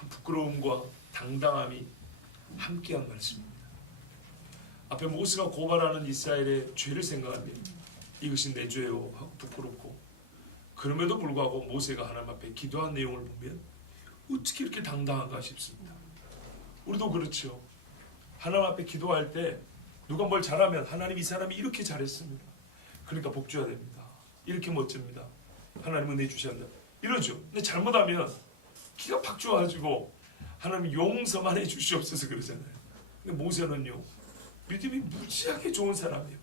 참 부끄러움과 당당함이 함께한 말씀입니다. 앞에 모세가 고발하는 이스라엘의 죄를 생각하면 이것이 내 죄요 하고 부끄럽고, 그럼에도 불구하고 모세가 하나님 앞에 기도한 내용을 보면 어떻게 이렇게 당당한가 싶습니다. 우리도 그렇죠. 하나님 앞에 기도할 때 누가 뭘 잘하면 하나님 이 사람이 이렇게 잘했습니다, 그러니까 복 줘야 됩니다, 이렇게 멋집니다, 하나님 은혜 주셔야 한다 이러죠. 근데 잘못하면 기가 팍 좋아가지고 하나님 용서만 해주시옵소서 그러잖아요. 근데 모세는요, 믿음이 무지하게 좋은 사람이에요.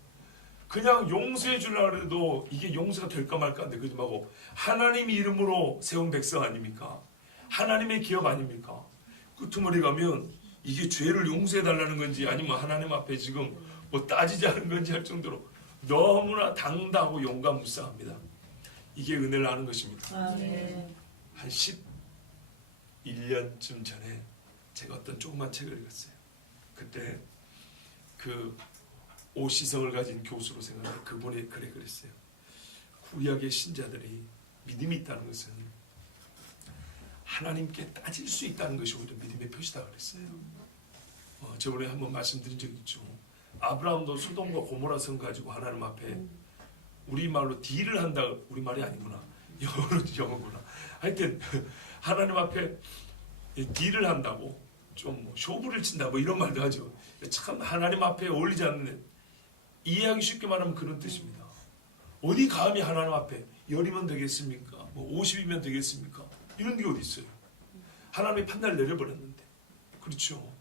그냥 용서해 주려고 해도 이게 용서가 될까 말까 한데 그러지 말고 하나님 이름으로 세운 백성 아닙니까? 하나님의 기업 아닙니까? 끄트머리 가면 이게 죄를 용서해 달라는 건지 아니면 하나님 앞에 지금 뭐 따지자는 건지 할 정도로 너무나 당당하고 용감무쌍합니다. 이게 은혜를 아는 것입니다. 한 11년쯤 전에 제가 어떤 조그만 책을 읽었어요. 그때 그 오시성을 가진 교수로 생각해 그분이 그래 그랬어요. 구약의 신자들이 믿음이 있다는 것은 하나님께 따질 수 있다는 것이 오히려 믿음의 표시다 그랬어요. 저번에 한번 말씀드린 적 있죠. 아브라함도 소돔과 고모라 성 가지고 하나님 앞에 우리말로 딜을 한다, 우리말이 아니구나, 영어구나. 하여튼 하나님 앞에 딜을 한다고 좀 쇼부를 친다 뭐 이런 말도 하죠. 참 하나님 앞에 어울리지 않는, 이해하기 쉽게 말하면 그런 뜻입니다. 어디 감히 하나님 앞에 열이면 되겠습니까? 뭐 50이면 되겠습니까? 이런 게 어디 있어요? 하나님이 판단을 내려버렸는데. 그렇죠.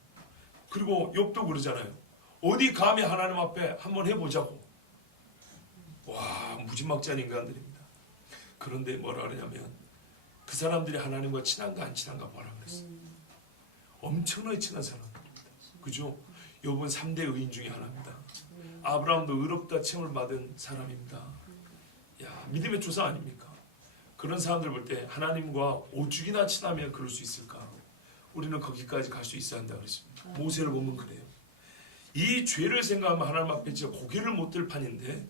그리고 욥도 그러잖아요. 어디 감히 하나님 앞에 한번 해보자고. 와, 무지막지한 인간들입니다. 그런데 뭐라 그러냐면 그 사람들이 하나님과 친한가 안 친한가 뭐라 그랬어요. 엄청나게 친한 사람들입니다. 그죠? 욥은 3대 의인 중에 하나입니다. 아브라함도 의롭다 칭을 받은 사람입니다. 야, 믿음의 조상 아닙니까? 그런 사람들 볼 때 하나님과 오죽이나 친하면 그럴 수 있을까? 우리는 거기까지 갈 수 있어야 한다 그랬습니다. 모세를 보면 그래요. 이 죄를 생각하면 하나님 앞에 진짜 고개를 못 들 판인데,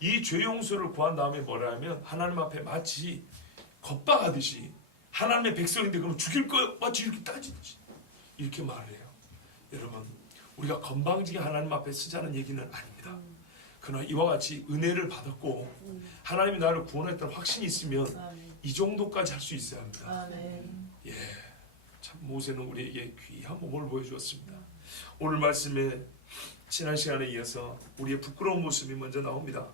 이 죄 용서를 구한 다음에 뭐라 하면 하나님 앞에 마치 겁박하듯이 하나님의 백성인데 그러면 죽일 거 마치 이렇게 따지듯이 이렇게 말해요. 여러분, 우리가 건방지게 하나님 앞에 쓰자는 얘기는 아닙니다. 그러나 이와 같이 은혜를 받았고 하나님이 나를 구원했다는 확신이 있으면 이 정도까지 할 수 있어야 합니다. 예, 참 모세는 우리에게 귀한 몸을 보여주었습니다. 오늘 말씀에 지난 시간에 이어서 우리의 부끄러운 모습이 먼저 나옵니다.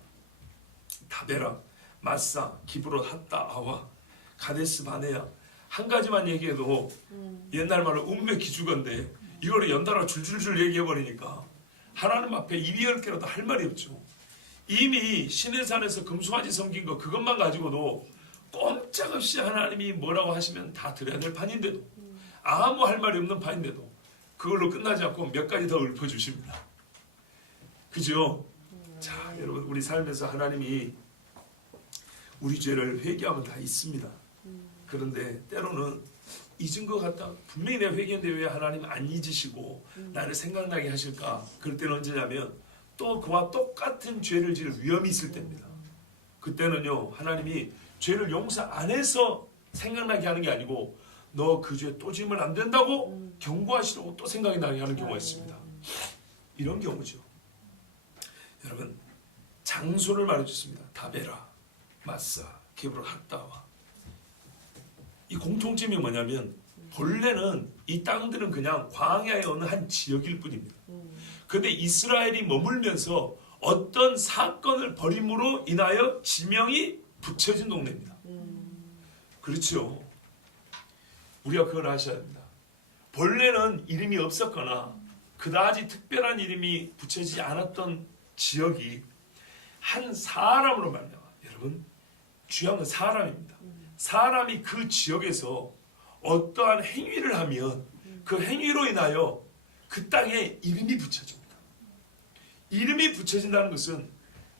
다베라, 마사, 기브롯, 핫다, 아와, 가데스 바네아, 한 가지만 얘기해도 옛날 말로 운명 기죽은데 이거를 연달아 줄줄줄 얘기해버리니까 하나님 앞에 입이 열 개라도 할 말이 없죠. 이미 신의 산에서 금송아지 섬긴 거 그것만 가지고도 꼼짝없이 하나님이 뭐라고 하시면 다 들어야 될 판인데도, 아무 할 말이 없는 판인데도 그걸로 끝나지 않고 몇 가지 더 읊어주십니다. 그죠? 자, 여러분, 우리 삶에서 하나님이 우리 죄를 회개하면 다 있습니다. 그런데 때로는 잊은 것 같다. 분명히 내가 회개했는데 왜 하나님 안 잊으시고 나를 생각나게 하실까? 그럴 때는 언제냐면 또 그와 똑같은 죄를 지을 위험이 있을 때입니다. 그때는요, 하나님이 죄를 용서 안 해서 생각나게 하는 게 아니고 너 그 죄 또 지으면 안 된다고 경고하시려고 또 생각이 나게 하는 경우가 있습니다. 이런 경우죠. 여러분, 장소를 말해줬습니다. 다베라, 마사, 기브롯, 핫다와. 이 공통점이 뭐냐면 본래는 이 땅들은 그냥 광야의 어느 한 지역일 뿐입니다. 그런데 이스라엘이 머물면서 어떤 사건을 벌임으로 인하여 지명이 붙여진 동네입니다. 그렇죠. 우리가 그걸 아셔야 합니다. 본래는 이름이 없었거나 그다지 특별한 이름이 붙여지지 않았던 지역이 한 사람으로 말미암아, 여러분, 중요한 건 사람입니다. 사람이 그 지역에서 어떠한 행위를 하면 그 행위로 인하여 그 땅에 이름이 붙여집니다. 이름이 붙여진다는 것은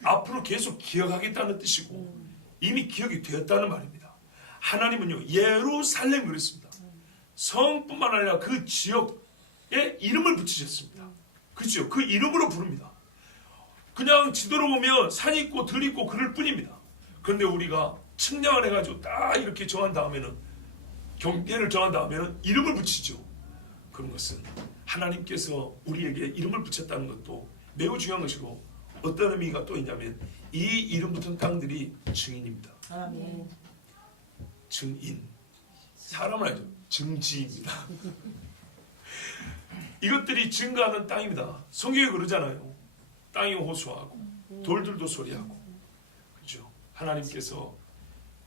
앞으로 계속 기억하겠다는 뜻이고 이미 기억이 되었다는 말입니다. 하나님은요, 예루살렘 그랬습니다. 성뿐만 아니라 그 지역에 이름을 붙이셨습니다. 그렇죠? 그 이름으로 부릅니다. 그냥 지도로 보면 산 있고 들 있고 그럴 뿐입니다. 그런데 우리가 측량을 해가지고 딱 이렇게 정한 다음에는 경계를 정한다 하면 이름을 붙이죠. 그런 것은 하나님께서 우리에게 이름을 붙였다는 것도 매우 중요한 것이고, 어떤 의미가 또 있냐면 이 이름 붙은 땅들이 증인입니다. 아멘. 증인, 사람을 알죠. 증지입니다. 이것들이 증거하는 땅입니다. 성경에 그러잖아요. 땅이 호소하고 돌들도 소리하고, 그렇죠. 하나님께서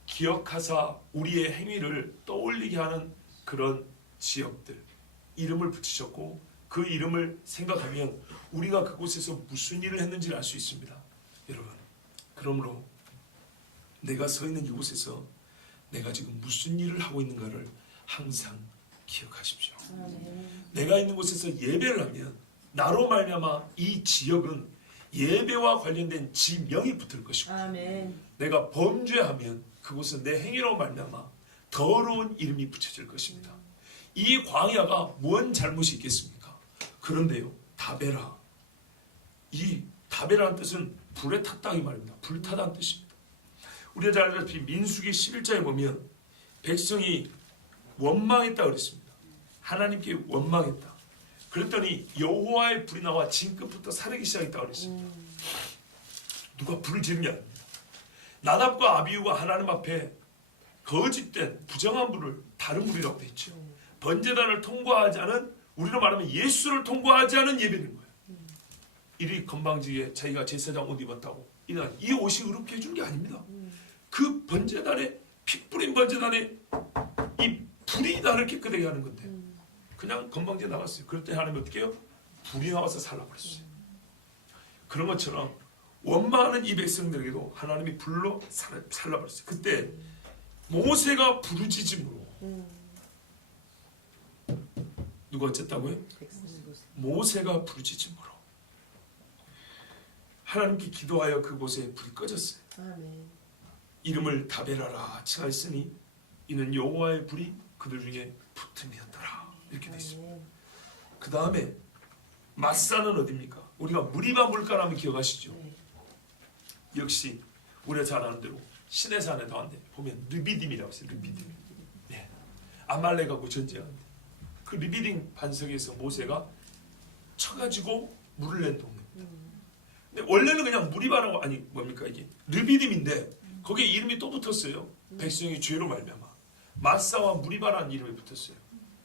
기억하사 우리의 행위를 떠올리게 하는 그런 지역들, 이름을 붙이셨고, 그 이름을 생각하면 우리가 그곳에서 무슨 일을 했는지를 알 수 있습니다. 여러분, 그러므로 내가 서 있는 이곳에서 내가 지금 무슨 일을 하고 있는가를 항상 기억하십시오. 내가 있는 곳에서 예배를 하면 나로 말미암아 이 지역은 예배와 관련된 지명이 붙을 것이고, 아멘. 내가 범죄하면 그곳은 내 행위로 말미암아 더러운 이름이 붙여질 것입니다. 이 광야가 뭔 잘못이 있겠습니까? 그런데요, 다베라, 이 다베라는 뜻은 불에 탔다 이 말입니다. 불타다는 뜻입니다. 우리가 잘 알다시피 민수기 11장에 보면 백성이 원망했다 그랬습니다. 하나님께 원망했다. 그랬더니 여호와의 불이 나와 진끝부터 사르기 시작했다 그랬습니다. 누가 불을 지르냐? 나답과 아비후가 하나님 앞에 거짓된 부정한 불을 다른 불이라고 되어 있죠. 번제단을 통과하지 않은, 우리로 말하면 예수를 통과하지 않은 예배는 거예요. 이리 건방지게 자기가 제사장 옷 입었다고 이 옷이 의롭게 해준 게 아닙니다. 그 번제단에, 피 뿌린 번제단에 이 불이 나를 깨끗하게 하는 건데 그냥 건방지게 나갔어요. 그럴 때 하나님이 어떻게 해요? 불이 나와서 살라버렸어요. 그런 것처럼 원망하는 이 백성들에게도 하나님이 불로 살라버렸어요. 그때 모세가 부르짖음으로, 누가 어쨌다고요? 모세가 부르짖음으로 하나님께 기도하여 그곳에 불이 꺼졌어요. 아멘. 이름을 다베라라 칭하였으니 이는 여호와의 불이 그들 중에 붙음이었더라. 이렇게 되어 있습니다. 그 다음에 마사는 어디입니까? 우리가 무리바 물가라면 기억하시죠? 네. 역시 우리가 잘 아는 대로 신의 산에 나왔는데 보면 르비딤이라고 했어요. 르비딤. 네. 아말렉하고 전쟁하는데 그 르비딤 반석에서 모세가 쳐가지고 물을 낸 동네. 근데 원래는 그냥 무리바라고, 아니 뭡니까 이게 르비딤인데 거기에 이름이 또 붙었어요. 백성의 죄로 말미암아 마사와 무리바라는 이름이 붙었어요.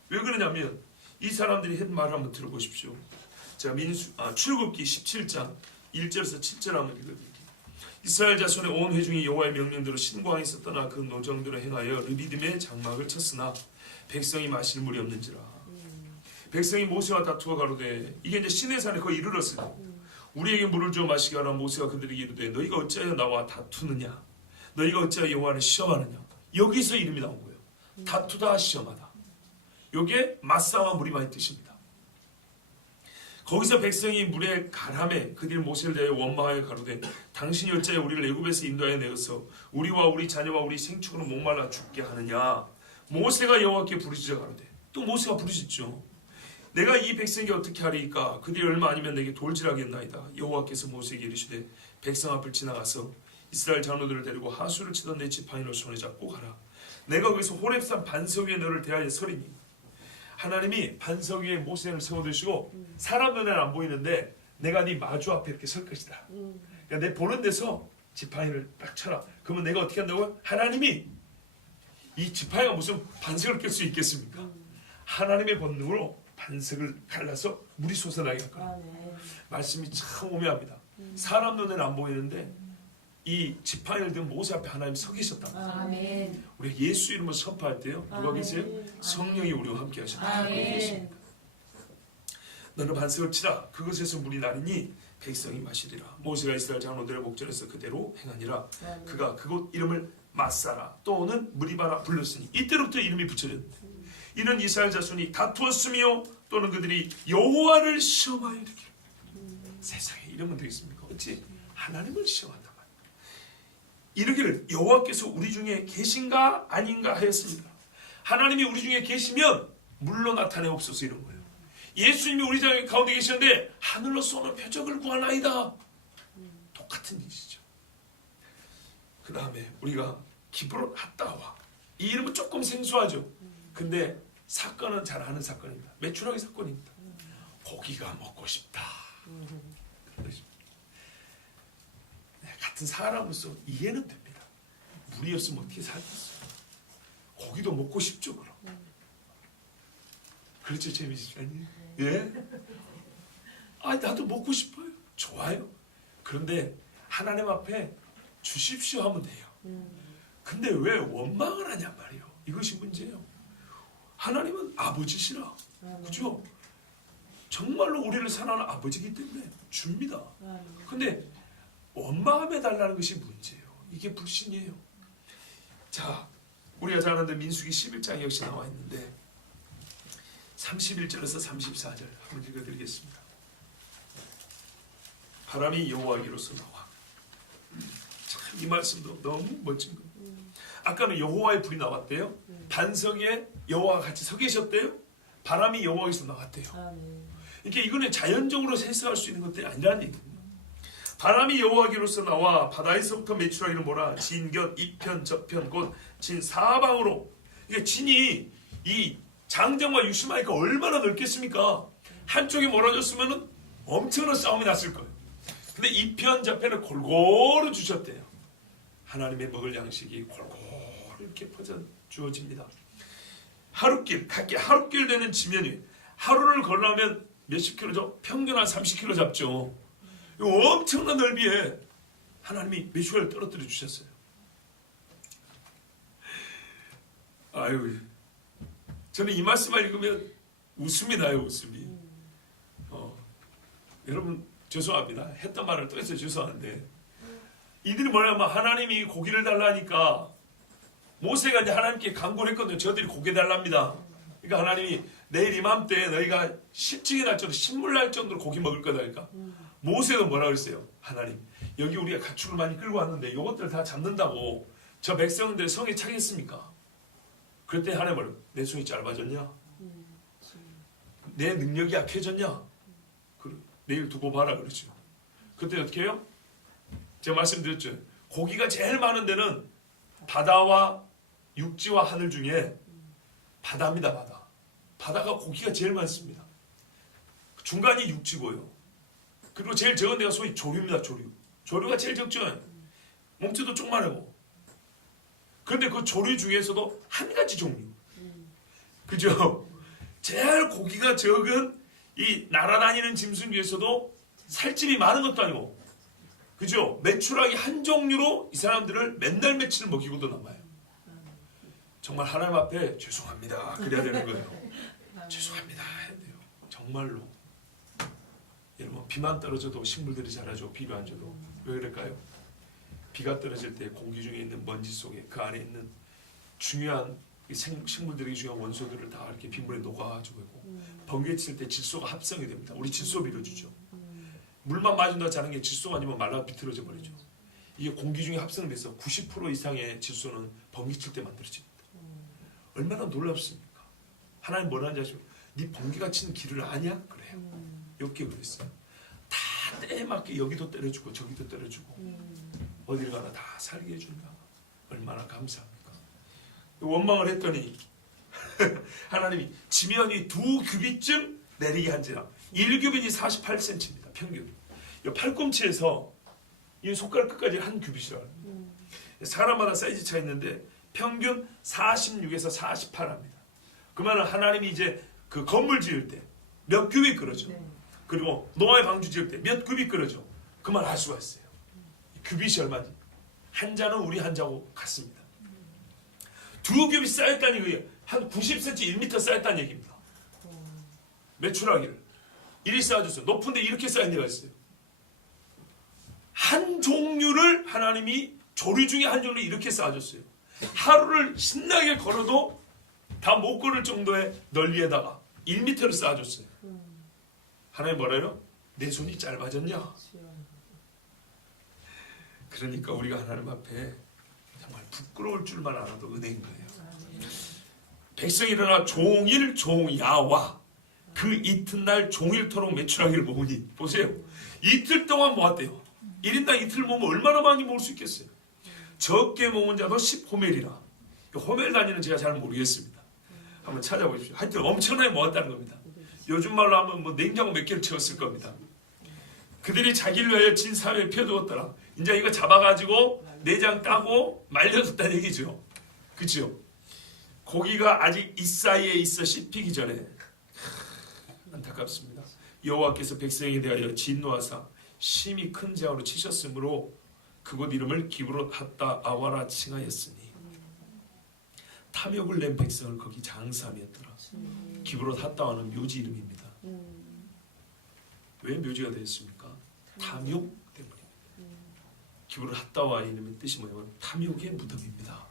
왜 그러냐면 이 사람들이 한 말을 한번 들어보십시오. 제가 출애굽기 17장 1절에서 7절 한번 읽어드릴게요. 이스라엘 자손의 온 회중이 여호와의 명령대로 신광에서 떠나 그 노정대로 행하여 르비딤의 장막을 쳤으나 백성이 마실 물이 없는지라. 백성이 모세와 다투어 가로되, 이게 이제 시내산에 거의 이르렀을 때 우리에게 물을 주어 마시게 하라. 모세가 그들에게 이르되 너희가 어찌하여 나와 다투느냐, 너희가 어찌하여 여호와를 시험하느냐. 여기서 이름이 나온 거예요. 다투다, 시험하다. 요게 마사와 무리바의 뜻입니다. 거기서 백성이 물에 가람해 그들 모세를 대하여 원망하여 가로되, 당신이 어찌하여 우리를 애굽에서 인도하여 내어서 우리와 우리 자녀와 우리 생축으로 목말라 죽게 하느냐. 모세가 여호와께 부르짖어 가로되, 또 모세가 부르짖죠. 내가 이 백성에게 어떻게 하리이까? 그들이 얼마 아니면 내게 돌질하겠나이다. 여호와께서 모세에게 이르시되, 백성 앞을 지나가서 이스라엘 장로들을 데리고 하수를 치던 내 지팡이를 손에 잡고 가라. 내가 거기서 호렙산 반석 위에 너를 대하여 서리니. 하나님이 반석 위에 모세를 세워두시고 사람 눈에는 안 보이는데 내가 네 마주 앞에 이렇게 설 것이다. 그러니까 내 보는 데서 지팡이를 딱 쳐라. 그러면 내가 어떻게 한다고요? 하나님이, 이 지팡이가 무슨 반석을 깰 수 있겠습니까? 하나님의 본능으로 반석을 갈라서 물이 솟아나게 할 거예요. 말씀이 참 오묘합니다. 사람 눈에는 안 보이는데 이 지팡이를 든 모세 앞에 하나님이 서 계셨다. 우리 예수 이름을 선포할 때요, 누가 계세요? 성령이 우리와 함께 하셨다. 너는 반석을 치라. 그것에서 물이 나리니 백성이 마시리라. 모세가 이스라엘 장로들의 목전에서 그대로 행하니라. 그가 그곳 이름을 마사라 또는 무리바라 불렀으니 이때로부터 이름이 붙여졌는데, 이는 이스라엘 자손이 다투었으며 또는 그들이 여호와를 시험하여 이르기를. 세상에 이러면 되겠습니까? 어찌 하나님을 시험한단 말이에요. 이르기를 여호와께서 우리 중에 계신가 아닌가 하였습니다. 하나님이 우리 중에 계시면 물로 나타내옵소서, 이런 거예요. 예수님이 우리 가운데 계시는데 하늘로 쏘는 표적을 구하나이다. 똑같은 일이죠. 그 다음에 우리가 기브론 핫다와, 이 이름은 조금 생소하죠. 근데 사건은 잘 아는 사건입니다. 메추라기 사건입니다. 고기가 먹고 싶다. 같은 사람으로서 이해는 됩니다. 물이 없으면 어떻게 살겠어요? 고기도 먹고 싶죠, 그럼. 그렇죠, 재미있죠? 예? 아, 나도 먹고 싶어요. 좋아요. 그런데 하나님 앞에 주십시오 하면 돼요. 근데 왜 원망을 하냐 말이에요. 이것이 문제예요. 하나님은 아버지시라. 그죠? 정말로 우리를 사랑하는 아버지이기 때문에 줍니다. 근데 원망함에 달라는 것이 문제예요. 이게 불신이에요. 자, 우리가 잘 아는 민수기 11장 역시 나와 있는데 31절에서 34절 한번 읽어드리겠습니다. 바람이 여호와에게로서 나와. 참 이 말씀도 너무 멋진 거예요. 아까는 여호와의 불이 나왔대요. 반석에 여호와가 같이 서 계셨대요. 바람이 여호와에게서 나왔대요. 이게 이거는 자연적으로 해석할 수 있는 것들이 아니라는 얘기예요. 바람이 여호와에게로서 나와 바다에서부터 메추라기를 몰아 진곁 이편 저편 곧 진 사방으로. 이게 진이 이 장정과 유심하니까 얼마나 넓겠습니까? 한쪽이 몰아졌으면 엄청난 싸움이 났을 거예요. 근데 이편 저편을 골고루 주셨대요. 하나님의 먹을 양식이 골고루 이렇게 퍼져 주어집니다. 하룻길, 각기 하룻길 되는 지면이 하루를 걸으면 몇십 킬로죠? 평균 한 30킬로 잡죠. 이 엄청난 넓이에 하나님이 메추라기를 떨어뜨려 주셨어요. 아유, 저는 이 말씀을 읽으면 웃음이 나요, 웃음이. 여러분 죄송합니다. 했던 말을 또 해서 죄송한데 이들이 뭐냐면 하나님이 고기를 달라니까 모세가 이제 하나님께 간구를 했거든요. 저들이 고기 달랍니다. 그러니까 하나님이 내일 이맘때 너희가 실증이 날 정도로 신물 날 정도로 고기 먹을 거다. 그러니까 모세가 뭐라 그랬어요? 하나님, 여기 우리가 가축을 많이 끌고 왔는데 이것들 다 잡는다고 저 백성들 성에 차겠습니까? 그때 하나님은 내 손이 짧아졌냐? 내 능력이 약해졌냐? 내일 두고 봐라 그러죠. 그때 어떻게 해요? 제가 말씀드렸죠. 고기가 제일 많은 데는 바다와 육지와 하늘 중에 바다입니다. 바다. 바다가 고기가 제일 많습니다. 중간이 육지고요. 그리고 제일 적은 데가 소위 조류입니다. 조류. 조류가 제일 적죠. 몸체도 조그마하고. 그런데 그 조류 중에서도 한 가지 종류. 그죠? 제일 고기가 적은 이 날아다니는 짐승 중에서도 살집이 많은 것도 아니고, 그죠? 메추라기 한 종류로 이 사람들을 맨날 며칠 먹이고도 남아요. 정말 하나님 앞에 죄송합니다. 그래야 되는 거예요. 죄송합니다. 해야 돼요. 정말로. 여러분, 비만 떨어져도 식물들이 자라죠. 비가 안 줘도. 왜 그럴까요? 비가 떨어질 때 공기 중에 있는 먼지 속에 그 안에 있는 중요한 식물들이 중요한 원소들을 다 이렇게 빗물에 녹아가지고 번개칠 때 질소가 합성이 됩니다. 우리 질소 빌어주죠. 물만 맞은다 자는 게 질소가 아니면 말라 비틀어져 버리죠. 이게 공기 중에 합성돼서 90% 이상의 질소는 번개칠 때 만들어집니다. 얼마나 놀랍습니까? 하나님 뭐라 하는지 아시죠? 네 번개가 치는 길을 아냐? 그래요. 이렇게 그랬어요. 다 때에 맞게 여기도 때려주고 저기도 때려주고 어딜 가나 다 살게 해준다. 얼마나 감사합니까? 원망을 했더니 하나님이 지면이 2규빗쯤 내리게 한지라. 1규빗이 48cm입니다. 평균. 이 팔꿈치에서 이 손가락 끝까지 한 규빗이라고. 사람마다 사이즈 차이 있는데 평균 46에서 48합니다. 그러면 하나님이 이제 그 건물 지을 때 몇 규빗 그러죠. 그리고 노아의 방주 지을 때 몇 규빗 그러죠. 그 말 알 수가 있어요. 규빗이 얼마지? 한 자는 우리 한 자고 같습니다. 2규빗 쌓였다는 얘기예요. 한 90cm, 1m 쌓였다는 얘기입니다. 메추라기를 이리 쌓아줬어요. 높은데 이렇게 쌓인 데가 있어요. 한 종류를 하나님이 조류 중에 한 종류를 이렇게 쌓아줬어요. 하루를 신나게 걸어도 다 못 걸을 정도의 넓이에다가 1m를 쌓아줬어요. 하나님 뭐래요? 내 손이 짧아졌냐? 그러니까 우리가 하나님 앞에 정말 부끄러울 줄만 알아도 은혜인 거예요. 백성이 일어나 종일 종야와 그 이튿날 종일토록 메추라기를 모으니 보세요. 이틀 동안 모았대요. 1인당 이틀 모으면 얼마나 많이 모을 수 있겠어요. 적게 모은 자도 10호멜이라. 호멜 단위는 제가 잘 모르겠습니다. 한번 찾아보십시오. 하여튼 엄청나게 모았다는 겁니다. 요즘 말로 하면 뭐 냉장고 몇 개를 채웠을 겁니다. 그들이 자기를 위하여 진 사회에 펴두었더라. 이제 이거 잡아가지고 내장 따고 말려뒀다는 얘기죠. 그렇죠? 고기가 아직 이 사이에 있어 씹히기 전에 안타깝습니다. 여호와께서 백성에 대하여 진노하사 심히 큰 재앙으로 치셨으므로 그곳 이름을 기브롯 핫다 아와라 칭하였으니 탐욕을 낸 백성을 거기 장사하였더라. 기브롯 핫다와는 묘지 이름입니다. 왜 묘지가 되었습니까? 탐욕 때문에. 기브롯 핫다와의 이름의 뜻이 뭐냐면 탐욕의 무덤입니다.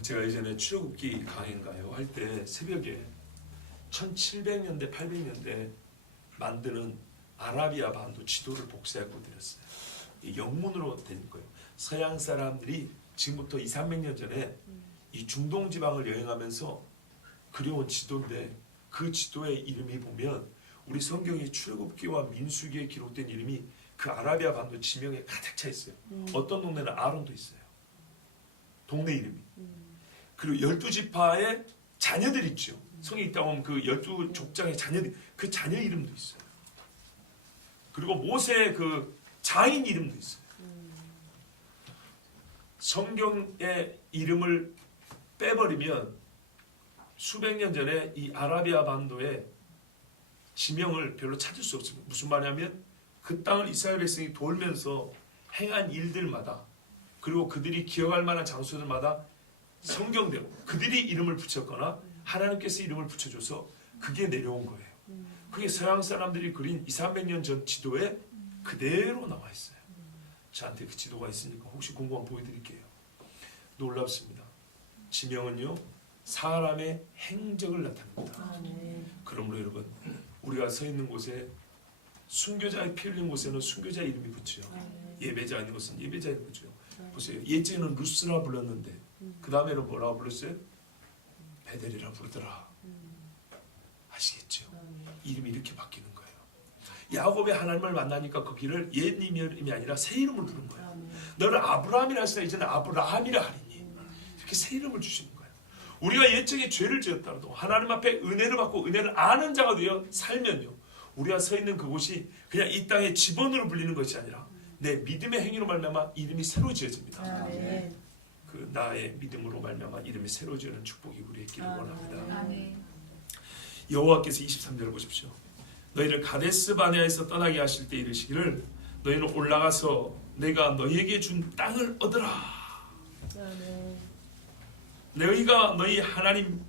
제가 예전에 출애굽기 강의인가요? 할 때 새벽에 1700년대 800년대 만드는 아라비아 반도 지도를 복사하고 드렸어요. 영문으로 된 거예요. 서양 사람들이 지금부터 200~300년 전에 이 중동 지방을 여행하면서 그려온 지도인데 그 지도의 이름이 보면 우리 성경의 출애굽기와 민수기에 기록된 이름이 그 아라비아 반도 지명에 가득 차 있어요. 어떤 동네는 아론도 있어요. 동네 이름이. 그리고 12지파의 자녀들 있죠. 성에 있다 보면 그 12족장의 자녀들, 그 자녀 이름도 있어요. 그리고 모세의 그 자인 이름도 있어요. 성경의 이름을 빼버리면 수백 년 전에 이 아라비아 반도의 지명을 별로 찾을 수 없습니다. 무슨 말이냐면 그 땅을 이스라엘 백성이 돌면서 행한 일들마다 그리고 그들이 기억할 만한 장소들마다 성경대로 그들이 이름을 붙였거나 하나님께서 이름을 붙여줘서 그게 내려온 거예요. 그게 서양 사람들이 그린 200~300년 전 지도에 그대로 나와 있어요. 저한테 그 지도가 있으니까 혹시 궁금하면 보여드릴게요. 놀랍습니다. 지명은요 사람의 행적을 나타냅니다. 그러므로 여러분 우리가 서 있는 곳에 순교자의 피 흘린 곳에는 순교자 이름이 붙죠. 예배자 있는 곳은 예배자 이름이 붙죠. 보세요. 예전에는 루스라 불렀는데 그 다음에는 뭐라고 불렀어요? 베델이라 부르더라. 아시겠죠? 이름이 이렇게 바뀌는 거예요. 야곱이 하나님을 만나니까 거기를 옛 이름이 아니라 새 이름을 부른 거예요. 너를 아브라함이라 했으나 이제는 아브라함이라 하리니 이렇게 새 이름을 주시는 거예요. 우리가 옛적에 죄를 지었다라도 하나님 앞에 은혜를 받고 은혜를 아는 자가 되어 살면요 우리가 서 있는 그곳이 그냥 이 땅의 집원으로 불리는 것이 아니라 내 믿음의 행위로 말미암아 이름이 새로 지어집니다. 그 나의 믿음으로 말미암아 이름이 새로 지어는 축복이 우리의 길을 원합니다. 여호와께서 23절을 보십시오. 너희를 가데스 바네아에서 떠나게 하실 때 이르시기를 너희는 올라가서 내가 너희에게 준 땅을 얻으라. 너희가 너희 하나님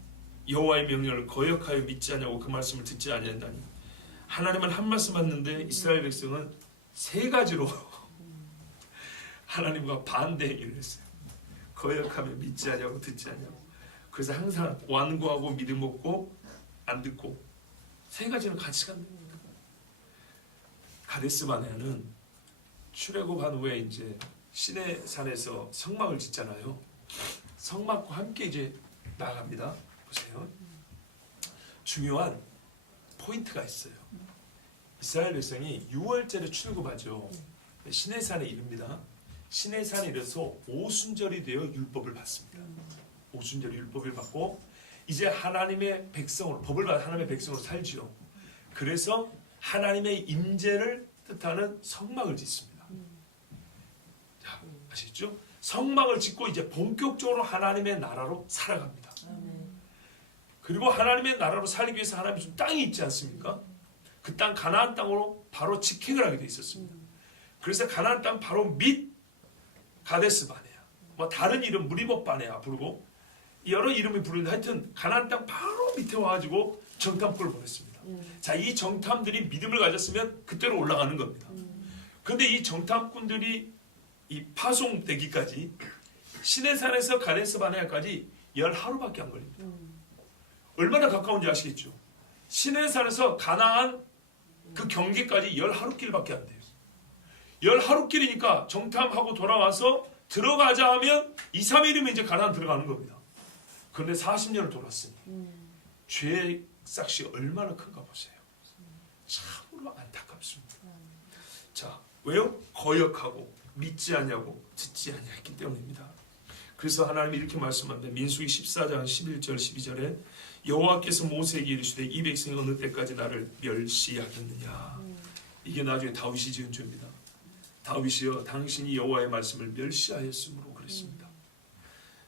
여호와의 명령을 거역하여 믿지 않냐고 그 말씀을 듣지 아니한다니. 하나님은 한 말씀 하는데 이스라엘 백성은 세 가지로 하나님과 반대 일을 했어요. 거역하며 믿지 않냐고 듣지 않냐고. 그래서 항상 완고하고 믿음 없고 안 듣고 세 가지는 같이 간다. 가데스 바네아는 출애굽한 후에 이제 시내 산에서 성막을 짓잖아요. 성막과 함께 이제 나갑니다. 보세요. 중요한 포인트가 있어요. 이스라엘 백성이 6월절에 출애굽하죠. 시내산에 이릅니다. 시내산에 이르러서 오순절이 되어 율법을 받습니다. 오순절이 율법을 받고 이제 하나님의 백성으로 법을 받아 하나님의 백성으로 살지요. 그래서 하나님의 임재를 뜻하는 성막을 짓습니다. 자, 아시죠? 성막을 짓고 이제 본격적으로 하나님의 나라로 살아갑니다. 그리고 하나님의 나라로 살기 위해서 하나님이 준 땅이 있지 않습니까? 그 땅 가나안 땅으로 바로 직행을 하게 돼 있었습니다. 그래서 가나안 땅 바로 밑 가데스 바네아, 뭐 다른 이름 무리봇 바네아 부르고 여러 이름이 부르는데 하여튼 가나안 땅 바로 밑에 와가지고 정탐꾼을 보냈습니다. 자, 이 정탐들이 믿음을 가졌으면 그때로 올라가는 겁니다. 그런데 이 정탐꾼들이 이 파송되기까지 시내산에서 가데스 바네아까지 10하루밖에 안 걸립니다. 얼마나 가까운지 아시겠죠? 시내산에서 가나안 그 경계까지 10하루길밖에 안 돼요. 10하루길이니까 정탐하고 돌아와서 들어가자 하면 2~3일이면 이제 가나안 들어가는 겁니다. 그런데 40년을 돌았으니 죄의 싹이 얼마나 큰가 보세요. 참으로 안타깝습니다. 자, 왜요? 거역하고 믿지 않냐고 듣지 않냐 했기 때문입니다. 그래서 하나님이 이렇게 말씀합니다. 민수기 14장 11절 12절에 여호와께서 모세에게 이르시되 이 백성이 어느 때까지 나를 멸시하겠느냐. 이게 나중에 다윗이 지은 죄입니다. 다윗이여 당신이 여호와의 말씀을 멸시하였으므로 그랬습니다.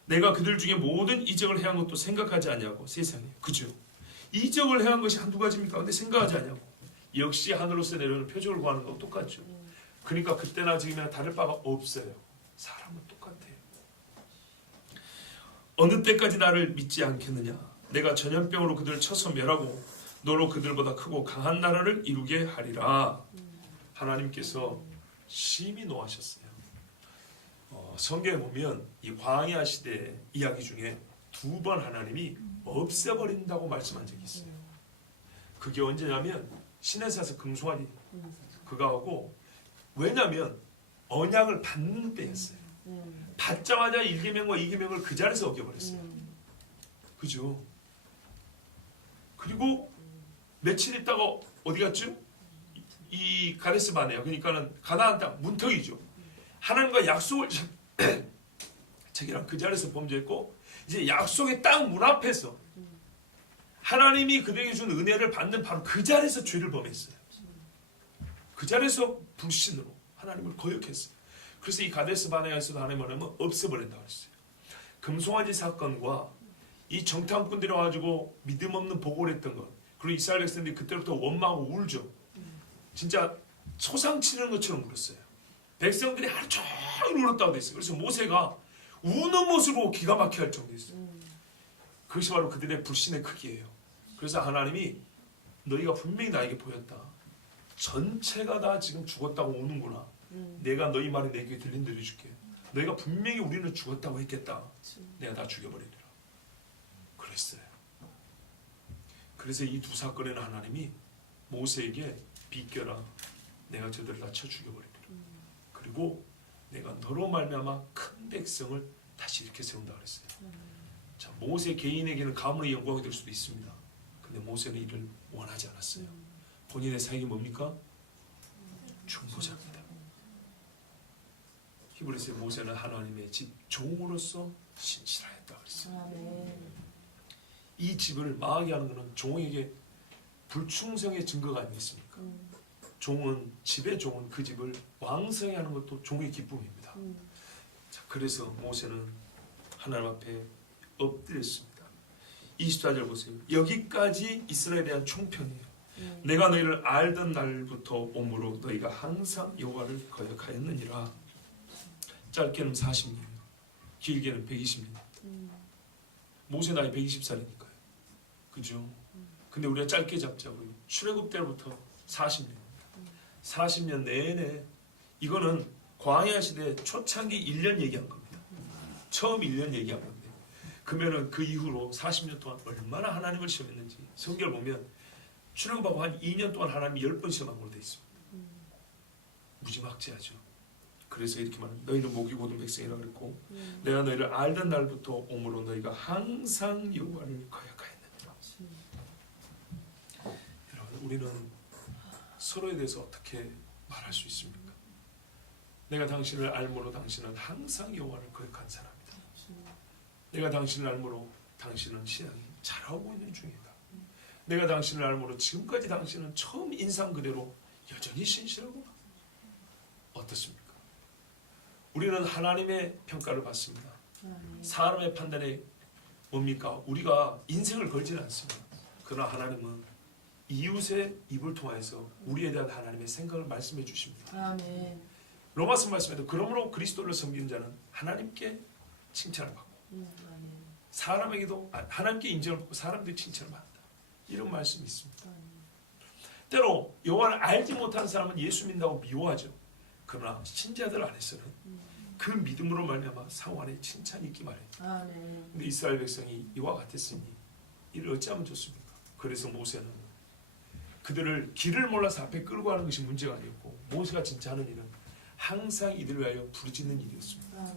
내가 그들 중에 모든 이적을 행한 것도 생각하지 아니하고 세상에 그죠? 이적을 행한 것이 한두 가지입니까? 근데 생각하지 아니하고 역시 하늘로서 내려오는 표적을 구하는 것도 똑같죠. 그러니까 그때나 지금이나 다를 바가 없어요. 사람은 똑같아요. 어느 때까지 나를 믿지 않겠느냐? 내가 전염병으로 그들을 쳐서 멸하고 너로 그들보다 크고 강한 나라를 이루게 하리라. 하나님께서 심히 노하셨어요. 성경에 보면 이 광야 시대 이야기 중에 2번 하나님이 없애버린다고 말씀한 적이 있어요. 그게 언제냐면 시내사에서 금송아지 그거하고, 왜냐하면 언약을 받는 때였어요. 받자마자 1계명과 2계명을 그 자리에서 어겨버렸어요. 그죠? 그리고 며칠 있다가 어디 갔죠? 이 가데스 바네아, 그러니까는 가나안 땅 문턱이죠. 하나님과 약속을 자기랑 그 자리에서 범죄했고, 이제 약속의 땅 문 앞에서 하나님이 그들에게 준 은혜를 받는 바로 그 자리에서 죄를 범했어요. 그 자리에서 불신으로 하나님을 거역했어요. 그래서 이 가데스 바네아에서도 하나님은 없애버린다고 했어요. 금송아지 사건과 이 정탐꾼들이 와가지고 믿음 없는 보고를 했던 것, 그리고 이스라엘 백성들이 그때부터 원망하고 울죠. 진짜 소상치는 것처럼 울었어요. 백성들이 하루 종일 울었다고 했어요. 그래서 모세가 우는 모습으로 기가 막히게 할 정도였어요. 그것이 바로 그들의 불신의 크기예요. 그래서 하나님이 너희가 분명히 나에게 보였다. 전체가 다 지금 죽었다고 우는구나. 내가 너희 말이 내 귀에 들린 대로 해줄게. 너희가 분명히 우리는 죽었다고 했겠다. 내가 다 죽여버리리라. 그랬어요. 그래서 이 2 사건에는 하나님이 모세에게 비껴라. 내가 저들을 다 쳐 죽여버리리라. 그리고 내가 너로 말미암아 큰 백성을 다시 이렇게 세운다 그랬어요. 자, 모세 개인에게는 가문의 영광이 될 수도 있습니다. 근데 모세는 이를 원하지 않았어요. 본인의 사역이 뭡니까? 중보자입니다. 히브리서의 모세는 하나님의 집 종으로서 신실하였다 그랬어요. 이 집을 망하게 하는 것은 종에게 불충성의 증거가 아니겠습니까? 종은, 집의 종은 그 집을 왕성히 하는 것도 종의 기쁨입니다. 자, 그래서 모세는 하나님 앞에 엎드렸습니다. 24절 보세요. 여기까지 이스라엘에 대한 총평이에요. 내가 너희를 알던 날부터 오므로 너희가 항상 여호와를 거역하였느니라. 짧게는 40년, 길게는 120년. 모세 나이 120살이니까요. 그죠? 근데 우리가 짧게 잡자고요. 출애굽 때부터 40년. 40년 내내, 이거는 광야 시대 초창기 1년 얘기한 겁니다. 처음 1년 얘기한 건데, 그러면은 그 이후로 40년 동안 얼마나 하나님을 시험했는지 성경을 보면 출애굽하고 한 2년 동안 하나님이 10번 시험한 걸로 되어 있습니다. 무지막지하죠. 그래서 이렇게 말합니다. 너희는 목이 고든 백성이라 그랬고, 내가 너희를 알던 날부터 오므로 너희가 항상 여호와를 거역하였느니라. 여러분, 우리는 서로에 대해서 어떻게 말할 수 있습니까? 내가 당신을 알므로 당신은 항상 여호와를 거역한 사람이다. 내가 당신을 알므로 당신은 신앙이 잘하고 있는 중이다. 내가 당신을 알므로 지금까지 당신은 처음 인상 그대로 여전히 신실하구나. 어떻습니까? 우리는 하나님의 평가를 받습니다. 사람의 판단에 뭡니까? 우리가 인생을 걸지는 않습니다. 그러나 하나님은 이웃의 입을 통해서 우리에 대한 하나님의 생각을 말씀해 주십니다. 아멘. 로마서 말씀에도 그러므로 그리스도를 섬기는 자는 하나님께 칭찬을 받고 사람에게도 하나님께 인정을 받고 사람들이 칭찬을 받는다. 이런 말씀이 있습니다. 때로 여호와를 알지 못한 사람은 예수 믿는다고 미워하죠. 그러나 신자들 안에서는 그 믿음으로 말미암아 상호 안에 칭찬이 있기 마련입니다. 근데 이스라엘 백성이 이와 같았으니 이를 어찌하면 좋습니까? 그래서 모세는 그들을 길을 몰라서 앞에 끌고 가는 것이 문제가 아니었고, 모세가 진짜 하는 일은 항상 이들을 위하여 부르짖는 일이었습니다.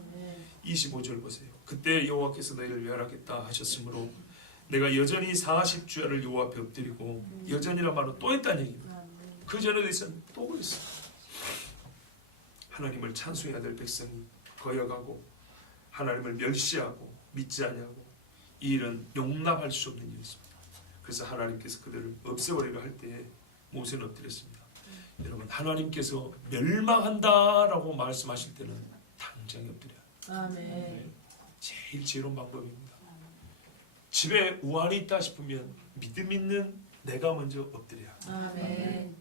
25절 보세요. 그때 여호와께서 너희를 멸하겠다 하셨으므로 내가 여전히 40주야를 여호와 앞에 엎드리고, 여전이란 말은 또 했다는 얘기입니다. 그 전에도 있었는데 또 그랬어요. 하나님을 찬송해야 될 백성이 거역하고 하나님을 멸시하고 믿지 아니하고 이 일은 용납할 수 없는 일이었습니다. 그래서 하나님께서 그들을 없애버리려 할 때에 모세는 엎드렸습니다. 여러분, 하나님께서 멸망한다라고 말씀하실 때는 당장 엎드려야 합니다. 아멘. 제일 지혜로운 방법입니다. 집에 우환이 있다 싶으면 믿음 있는 내가 먼저 엎드려야 합니다. 아멘.